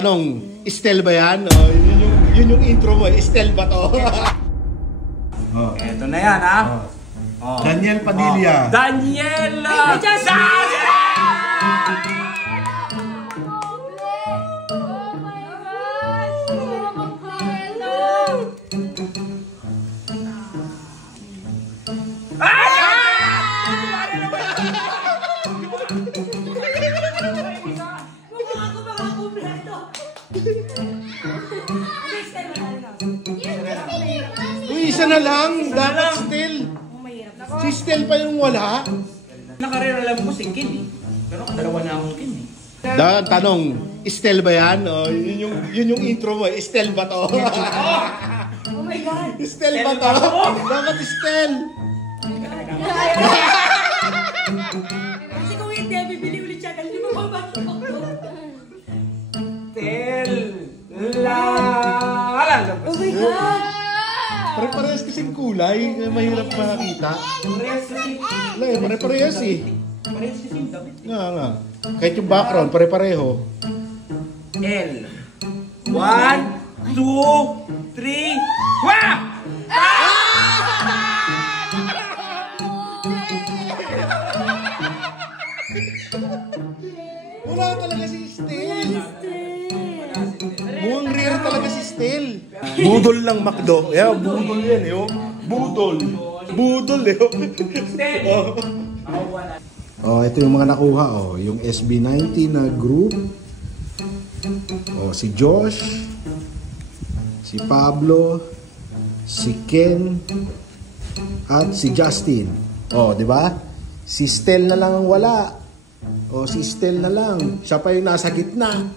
Anong, Estel ba yan? Yun yung intro mo, Estel ba to? Eto na yan, ha? Daniel Padilla. Daniel! Uy, isa na lang. Dapat Estel. Si Estel pa yung wala. Nakarera alam ko si Kin eh. Pero dalawa na akong Kin eh. Tanong, Estel ba yan? Yun yung intro mo, Estel ba to? Oh my God! Estel ba to? Dapat Estel. Kasi kung hindi, bibili ulit siya. Hindi mo mabakit ako. Tel! La! Oh my God! Pare-parehas kasing kulay, mahirap makakita. Parehas kasi. Pare-parehas eh. Parehas kasi yung damit. Nga. Kahit yung background, pare-pareho. L. 1, 2, 3. Wah! Wala talaga si Estel. Mukhang rare talaga si Estel. Budol lang McDo. Yeah, budol yan eh. Budol. Budol eh. Ito yung mga nakuha. Yung SB90 na group. Si Josh. Si Pablo. Si Ken. At si Justin. Di ba? Si Estel na lang ang wala. Si Estel na lang. Siya pa yung nasa gitna.